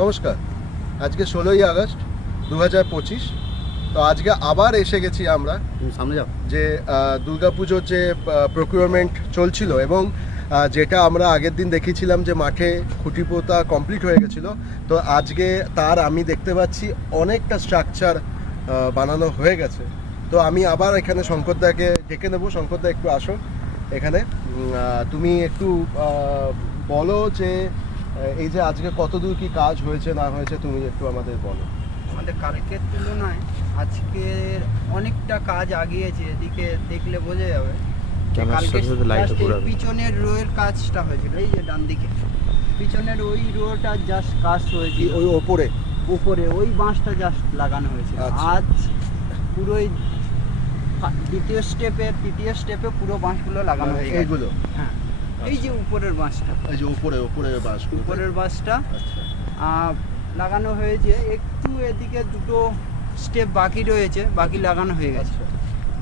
নমস্কার। আজকে 16ই আগস্ট 2025। তো আজকে আবার এসে গেছি আমরা সামনে যাও যে দুর্গাপুজোর যে প্রকিউরমেন্ট চলছিল এবং যেটা আমরা আগের দিন দেখিয়েছিলাম যে মাঠে খুঁটি পোতা কমপ্লিট হয়ে গেছিলো। তো আজকে তার আমি দেখতে পাচ্ছি অনেকটা স্ট্রাকচার বানানো হয়ে গেছে। তো আমি আবার এখানে শঙ্করদাকে ডেকে নেবো। শঙ্করদা একটু আসো এখানে। তুমি একটু বলো যে এই যে আজকে কতদূর কি কাজ হয়েছে না হয়েছে তুমি একটু আমাদের বলো। আমাদের কালকের তুলনায় আজকে অনেকটা কাজ আগিয়েছে, এদিকে দেখলে বোঝা যাবে। কালকে পিছনের রোয়ের কাজটা হয়েছিল, এই যে ডান দিকে পিছনের ওই রোটা জাস্ট কাজ হয়েছে, ওই ওপরে ওই বাঁশটা জাস্ট লাগানো হয়েছে। আজ পুরোই তৃতীয় স্টেপে পুরো বাঁশগুলো লাগানো হয়ে গেছে। এইগুলো হ্যাঁ, এই যে উপরের বাঁশটা, এই যে উপরের বাঁশ, উপরের বাঁশটা লাগানো হয়েছে। একটু এদিকে দুটো স্টেপ বাকি রয়েছে, বাকি লাগানো হয়ে গেছে।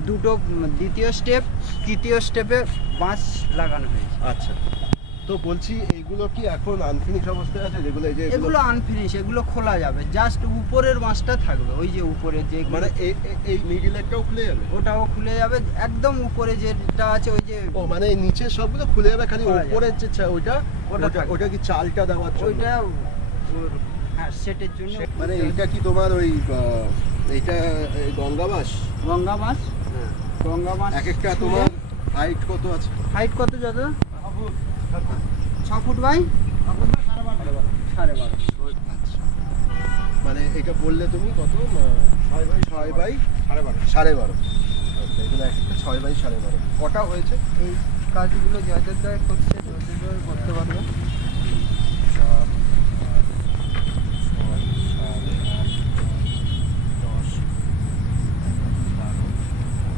দুটো দ্বিতীয় স্টেপ, তৃতীয় স্টেপে বাঁশ লাগানো হয়েছে। আচ্ছা, তো বলছি এইগুলো কি এখন আনফিনিশ অবস্থায় আছে? যেগুলো এই যে এগুলো আনফিনিশ, এগুলো খোলা যাবে, জাস্ট উপরের বাঁশটা থাকবে। ওই যে উপরে যে মানে এই মিডিল একটাও খুলে যাবে, ওটাও খুলে যাবে। একদম উপরে যেটা আছে ওই যে মানে নিচে সবগুলো খুলে যাবে, খালি উপরের যে ওটা কি চালটা দেওয়ার জন্য? ওইটা হ্যাঁ সেটের জন্য। মানে এটা কি তোমার ওই এইটা গঙ্গা বাঁশ? গঙ্গা বাঁশ, গঙ্গা বাঁশ। এক একটা তোমার হাইট কত আছে? হাইট কত যত? 6 ফুট বাই 12.5। মানে এটা বললে তুমি কত? 6 বাই 12.5। আচ্ছা, এগুলো এক একটা 6 বাই 12.5। কটা হয়েছে? এই কাজগুলো যাদের দ্বারা করছে তাদের করতে পারবে।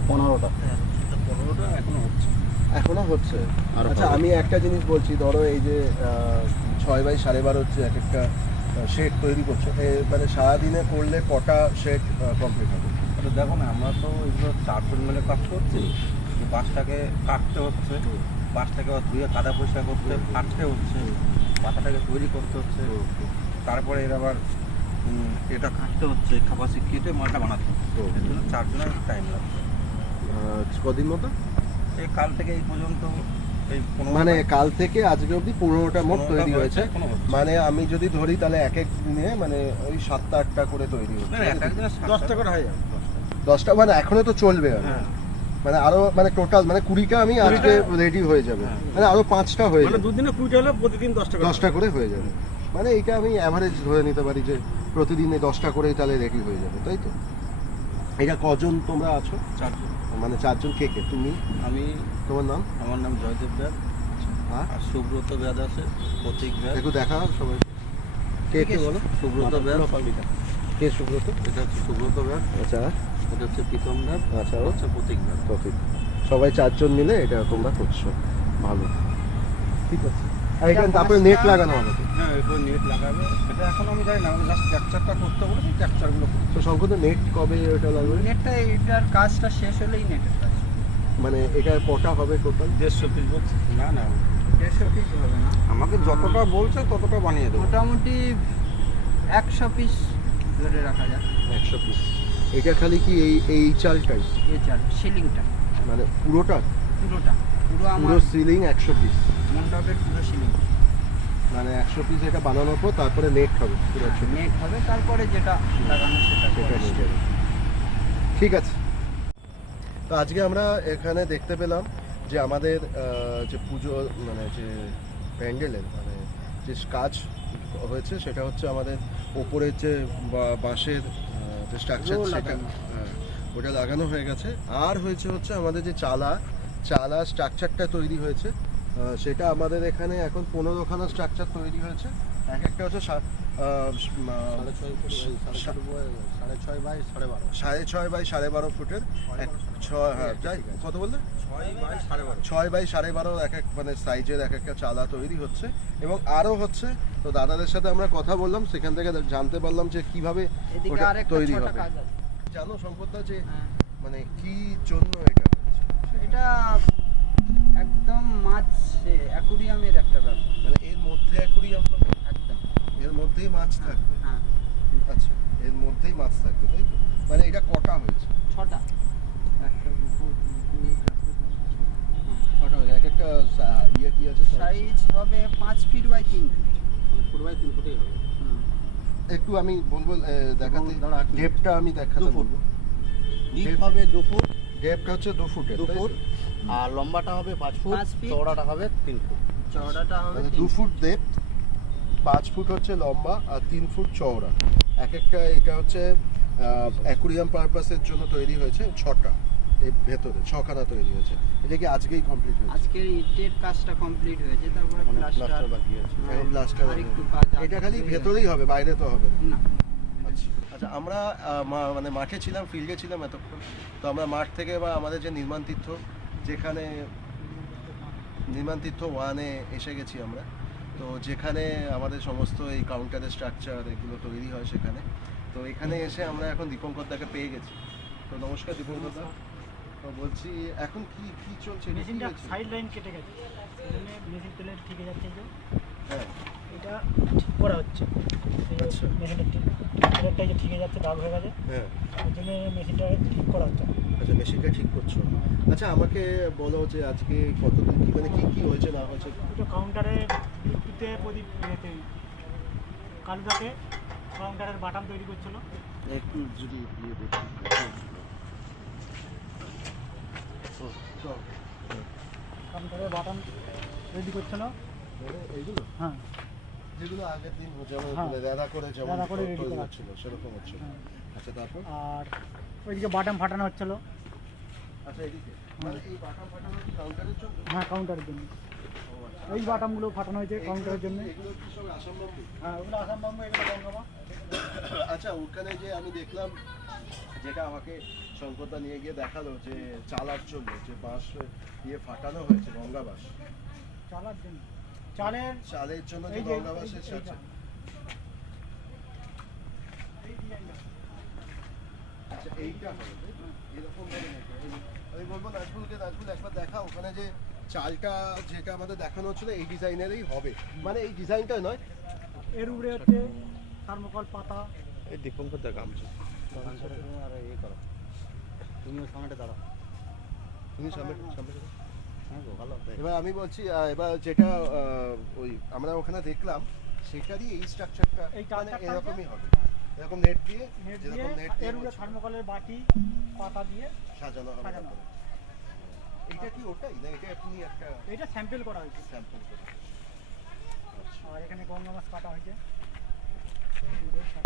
15টা এখনো হচ্ছে। আচ্ছা, আমি একটা জিনিস বলছি, ধরো এই যে 6 বাই 12.5 হচ্ছে এক একটা শেড তৈরি করছো, মানে সারাদিনে করলে কটা শেড কমপ্লিট হবে? দেখো না, আমরা তো এগুলো 4 জন মিলে কাজ করছি। বাঁশটাকে কাটতে হচ্ছে, বাঁশটাকে ধুয়ে কাদা পরিষ্কার করতে কাটতে হচ্ছে, পাতাটাকে তৈরি করতে হচ্ছে, তারপরে এর আবার এটা কাটতে হচ্ছে, খাপাসি কেটে মালটা বানাতে হচ্ছে। এর জন্য 4 জনের টাইম লাগছে। কদিন মতো? এই কাল থেকে এই পর্যন্ত মানে কাল থেকে আজকে অবধি 15টা মোট তৈরি হয়েছে। মানে আমি যদি ধরি তাহলে এক এক দিনে মানে ওই 7-8টা করে তৈরি হচ্ছে। 10টা করে হয়ে যাবে। 10টা মানে এখনো তো চলবে, মানে আরো মানে টোটাল মানে 20টা আমি আজকে রেডি হয়ে যাবে, মানে আরো 5টা হয়ে যাবে। দুদিনে 20টা হলে প্রতিদিন 10টা করে হয়ে যাবে। মানে এটা আমি অ্যাভারেজ ধরে নিতে পারি যে প্রতিদিনে 10টা করেই তাহলে রেডি হয়ে যাবে, তাই তো? এটা কজন তোমরা আছো? 4 জন। মানে 4 জন। কে কে? তুমি, আমি, তোমার নাম? আমার নাম জয়দেব ব্যাদ, আর সুব্রত ব্যাদ আছে, প্রতীক ব্যাদ। একটু দেখা সবাই, কে কে বলো। সুব্রত ব্যাদ। কে সুব্রত? এটা হচ্ছে সুব্রত ব্যাদ। আচ্ছা, এটা হচ্ছে প্রীতম ব্যাদ। আচ্ছা, ও হচ্ছে প্রতীক ব্যাদ। প্রতীক। সবাই 4 জন মিলে এটা তোমরা করছো, ভালো, ঠিক আছে। আর এখানে তারপরে নেট লাগানো হবে? হ্যাঁ, এরপর নেট লাগাবে। এটা এখন আমি জানি না, আমি জাস্ট ক্যাপচারটা করতে বলেছি, ক্যাপচারগুলো করতে। তো সম্পূর্ণ নেট কবে ওটা লাগবে? নেটটা এটার কাজটা শেষ হলেই নেটের কাজ। মানে এটা কটা হবে টোটাল? 150 পিস বলছে। না না, 150 পিস হবে না, আমাকে যতটা বলছে ততটা বানিয়ে দেবো। মোটামুটি 100 পিস ধরে রাখা যায়। 100 পিস। এটা খালি কি এই চালটাই? এই চাল সিলিংটা মানে পুরোটা? পুরো আমার সিলিং 100 পিস, মণ্ডপের পুরো সিলিং। মানে 100 পিস এটা বানানোর পর তারপরে নেট হবে পুরো? নেট হবে, তারপরে যেটা লাগানো সেটা হয়ে যাবে। ঠিক আছে। তো আজকে আমরা এখানে দেখতে পেলাম যে আমাদের যে পুজো মানে যে প্যান্ডেলের মানে যে কাজ হয়েছে সেটা হচ্ছে আমাদের ওপরের যে বাঁশের যে স্ট্রাকচার সেটা ওটা লাগানো হয়ে গেছে। আর হয়েছে হচ্ছে আমাদের যে চালা স্ট্রাকচারটা তৈরি হয়েছে, সেটা আমাদের এখানে এখন 15খানা স্ট্রাকচার তৈরি হয়েছে। এক একটা হচ্ছে 6.5 বাই 12.5 ফুটের। কত বললে? 6 বাই 12.5 এক এক মানে সাইজের এক একটা চালা তৈরি হচ্ছে এবং আরো হচ্ছে। তো দাদাদের সাথে আমরা কথা বললাম, সেখান থেকে জানতে পারলাম যে কিভাবে ওটা তৈরি হবে। জানো সম্পদটা যে মানে কি জন্য এটা হচ্ছে? এটা একদম মাছ অ্যাকুরিয়ামের একটা ব্যাপার। মানে এর মধ্যে অ্যাকুরিয়াম হবে? একদম এর মধ্যেই মাছ থাকবে। হ্যাঁ আচ্ছা, এর মধ্যেই মাছ থাকবে, তাই তো? মানে এটা কটা হয়েছে? 6টা। একটা, দুটো, তিনটে, চারটে, পাঁচটা, ছটা হয়েছে। এক একটা ইয়ে কি আছে? সাইজ হবে 5 ফিট বাই 3 ফিট। 4 বাই 3 ফুটেই হবে। একটু আমি বলবো দেখাতে, দাঁড়া, এক মিনিট। ডেপটা আমি দেখাতে 2 ফুট। বলবো। ডিপ হবে 2 ফুট, ডেপটা হচ্ছে 2 ফুটের, 2 তাই তো? ফুট, আর লম্বাটা হবে 5 ফুট, 5 ফিট। চওড়াটা হবে 3 ফুট। চওড়াটা হবে মানে 3 2 ফুট ডেপথ, 5 ফুট হচ্ছে লম্বা আর 3 ফুট চওড়া। এক একটা, এটা হচ্ছে অ্যাকুরিয়াম পারপাসের জন্য তৈরি হয়েছে 6টা, এই ভেতরে 6খানা তৈরি হয়েছে। এটা কি আজকেই কমপ্লিট হয়েছে? আজকের ইটের কাজটা কমপ্লিট হয়েছে, তারপর প্লাস্টার প্লাস্টার বাকি আছে। এখন প্লাস্টার আর একটু কাজ আছে। এটা খালি ভেতরেই হবে, বাইরে তো হবে না। না। আচ্ছা আচ্ছা, আমরা মানে মাঠে ছিলাম, ফিল্ডে ছিলাম এতক্ষণ। তো আমরা মাঠ থেকে বা আমাদের যে নির্মাণ তীর্থ, যেখানে নির্মাণ তীর্থ 1-এ এসে গেছি আমরা। তো যেখানে আমাদের সমস্ত এই কাউন্টারের স্ট্রাকচার এগুলো তৈরি হয় সেখানে। তো এখানে এসে আমরা এখন দীপঙ্কর দাকে পেয়ে গেছি। তো নমস্কার দীপঙ্কর দা। তো বলছি এখন কি কি চলছে? এটা কি মেশিনটা হয়েছে? সাইড লাইন কেটে গেছে, সেজন্য মেশিন তুলে ঠিক যাচ্ছে। এই যে হ্যাঁ এটা ঠিক করা হচ্ছে, এই যে আচ্ছা। মেশিনটা ঠিক প্লেটটা যে ঠিক যাচ্ছে, দাগ হয়ে গেছে, হ্যাঁ। ওই জন্য মেশিনটা ঠিক করা হচ্ছে। আচ্ছা, মেশিনটা ঠিক করছো। আচ্ছা, আমাকে বলো যে আজকে কতদিন কি মানে কি কি হয়েছে না হয়েছে? দুটো কাউন্টারে বিদ্যুতে প্রদীপ ইয়েতে কালুদাকে কাউন্টারের বাটাম তৈরি করছিল। একটু যদি দিয়ে দেখি। কাউন্টারের বাটাম রেডি করছিল। এইগুলো হ্যাঁ যেগুলো আগের দিন যেমন হ্যাঁ। রেদা করে যেমন রেদা করে ready তৈরি করা। হচ্ছিল সেরকম হচ্ছে। হ্যাঁ। আচ্ছা, তারপর? আর ওইদিকে বাটাম ফাটানো হচ্ছিল। আচ্ছা, এদিকে মানে এই বাটাম ফাটানো কি কাউন্টারের জন্য? হ্যাঁ কাউন্টারের জন্য, ও আচ্ছা। এই বাটামগুলো ফাটানো হয়েছে কাউন্টারের জন্য। এগুলো কি সব আসাম বাম্বু? হ্যাঁ ওগুলো আসাম বাম্বু, এগুলো গঙ্গামা। আচ্ছা, ওখানে যে আমি দেখলাম, যেটা আমাকে শঙ্করদা নিয়ে গিয়ে দেখালো, যে চালার জন্য যে বাঁশ দিয়ে ফাটানো হয়েছে, গঙ্গা বাঁশ। চালার জন্য, চালের চালের জন্য যে এই যে গঙ্গা বাঁশের এইটা। সাথে। এই ডিজাইনটা। আচ্ছা, এইটা হবে তাই তো? এরকম ভাবে নাকি? আমি বলবো নাজবুলকে, নাজবুল একবার দেখা ওখানে যে চালটা যেটা আমাদের দেখানো হচ্ছিল এই ডিজাইনেরই হবে, মানে এই ডিজাইনটা নয়। এর উপরে হচ্ছে থার্মোকল পাতা। এই দীপঙ্কর দা গামছা আর এই করো, তুমিও সামনে দাঁড়াও। তুমি সামনে সামনে যাও। হ্যাঁ গো, ভালো। এবার আমি বলছি, এবার যেটা ওই আমরা ওখানে দেখলাম সেটারই এই স্ট্রাকচারটা এই মানে চালটা এরকমই হবে, এরকম নেট দিয়ে, নেট দিয়ে যেরকম নেট দিয়ে এর উপরে থার্মোকলের বাটি পাতা দিয়ে সাজানো হবে। সাজানো তারপরে এইটা কি ওটাই না? এটা আপনি একটা এটা স্যাম্পল করা হয়েছে। স্যাম্পল করে। আচ্ছা, আর এখানে গঙ্গা মাছ কাটা হয়েছে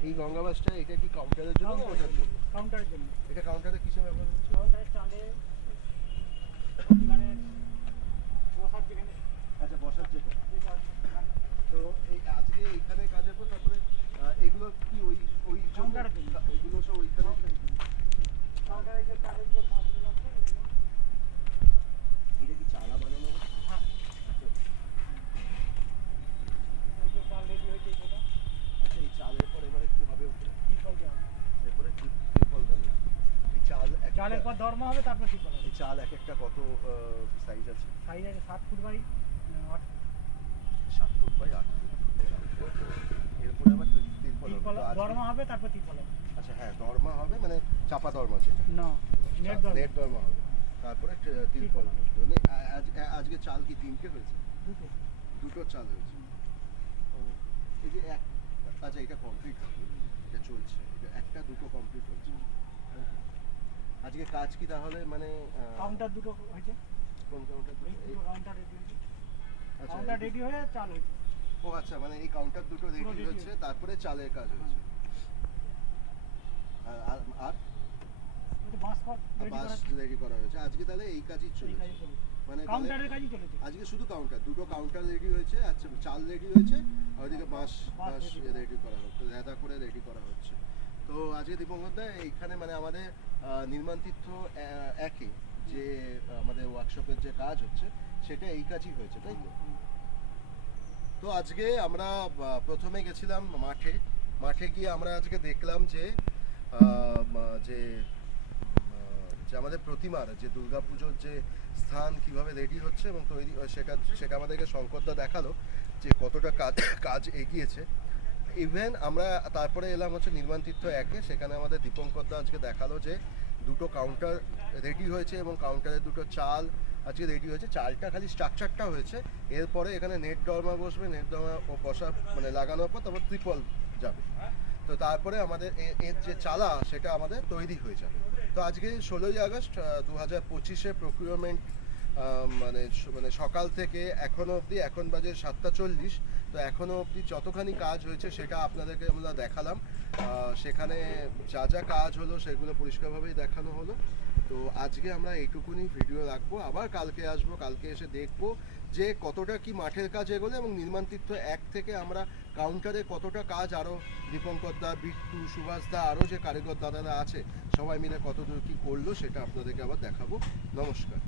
এই গঙ্গা বাসটা এটা কি কাউন্টারের জন্য না ওটার জন্য? কাউন্টারের জন্য। এটা কাউন্টারে কিসে ব্যবহার হচ্ছে? কাউন্টারের চালে যেখানে বসার, যেখানে আচ্ছা, বসার যেটা। তো এই আজকে এখানে কাজের পর তারপরে এগুলো কি ওই ওই কাউন্টারের জন্য। এগুলো সব ওইখানে? কাউন্টারের যে চালের যে পাঁচগুলো আছে, এগুলো এটা কি চালা বানানো হচ্ছে? হ্যাঁ এই যে চাল রেডি হয়েছে এগুলো আচ্ছা, এই চালের পর এবারে কি হবে ওটা? ত্রিপল দেওয়া হবে। এরপরে ত্রিপল দেবে। এই চাল চালের পর দরমা হবে, তারপর ত্রিপল হবে। এই চাল এক একটা কত সাইজ আছে? সাইজ আছে 7 foot by 8 foot. 7 foot by 8 foot. এরপরে আবার ত্রিপল হবে। ত্রিপল তো আজকে- দরমা হবে, তারপর ত্রিপল হবে। আচ্ছা, হ্যাঁ, দরমা হবে মানে চাপা দরমা যেটা। না, নেট দরমা নেট দরমা হবে, তারপরে ত্রিপল হবে। মানে আজকে চাল কি 3টে হয়েছে? দুটো। দুটো চাল হয়েছে। ও, এই যে আচ্ছা, এটা কমপ্লিট হবে, এটা চলছে, এটা একটা দুটো কমপ্লিট হচ্ছে। আজকে কাজ কি তাহলে মানে কাউন্টার দুটো হয়েছে, কোন কাউন্টার? এই দুটো কাউন্টার রেডি হয়েছে। আচ্ছা, কাউন্টার রেডি হয়ে চাল হয়েছে। ও আচ্ছা, মানে এই কাউন্টার দুটো পুরো রেডি ready হচ্ছে, তারপরে চালের কাজ হয়েছে। আর আর ওটা বাঁশ রেডি বাস করা, রেডি করা হয়েছে। আজকে তাহলে এই কাজই এই চলেছে, কাজই চলেছে। মানে তাহলে কাউন্টারের কাজই চলেছে। আজকে শুধু কাউন্টার, দুটো কাউন্টার রেডি হয়েছে, আচ্ছা চাল রেডি হয়েছে, আর ওইদিকে বাস বাঁশ বাস ready রেডি করা হচ্ছে, লেদা করে রেডি করা হচ্ছে। তো আজকে দীপঙ্কর দা এইখানে মানে আমাদের নির্মাণ তীর্থ একে যে আমাদের ওয়ার্কশপের যে কাজ হচ্ছে সেটা এই কাজই হয়েছে, তাই তো? তো আজকে আমরা প্রথমে গেছিলাম মাঠে। মাঠে গিয়ে আমরা আজকে দেখলাম যে যে যে আমাদের প্রতিমার যে দুর্গাপুজোর যে স্থান কিভাবে রেডি হচ্ছে এবং তৈরি সেটা আমাদেরকে শঙ্করদা দেখালো যে কতটা কাজ এগিয়েছে। ইভেন আমরা তারপরে এলাম হচ্ছে নির্মাণ তীর্থ 1-এ, সেখানে আমাদের দীপঙ্কর দা আজকে দেখালো যে দুটো কাউন্টার রেডি হয়েছে এবং কাউন্টারে দুটো চাল আজকে রেডি হয়েছে। চালটা খালি স্ট্রাকচারটা হয়েছে, এরপরে এখানে নেট ডরমা বসবে, নেট ডরমা ও বসা মানে লাগানোর পর তারপর ত্রিপল যাবে। তো তারপরে আমাদের এর যে চালা সেটা আমাদের তৈরি হয়ে যাবে। তো আজকে 16ই আগস্ট 2025-এ প্রকিউরমেন্ট মানে সকাল থেকে এখনও অবধি, এখন বাজে 7:40, তো এখনও অবধি যতখানি কাজ হয়েছে সেটা আপনাদেরকে আমরা দেখালাম। সেখানে যা যা কাজ হলো সেগুলো পরিষ্কারভাবেই দেখানো হলো। তো আজকে আমরা এইটুকুনি ভিডিও রাখবো, আবার কালকে আসবো, কালকে এসে দেখবো যে কতটা কি মাঠের কাজ এগোলো এবং নির্মাণ তীর্থ 1 থেকে আমরা কাউন্টারে কতটা কাজ আরও দীপঙ্কর দা, বিট্টু, সুভাষ দা, আরও যে কারিগর দাদারা আছে সবাই মিলে কতদূর কী করলো সেটা আপনাদেরকে আবার দেখাবো। নমস্কার।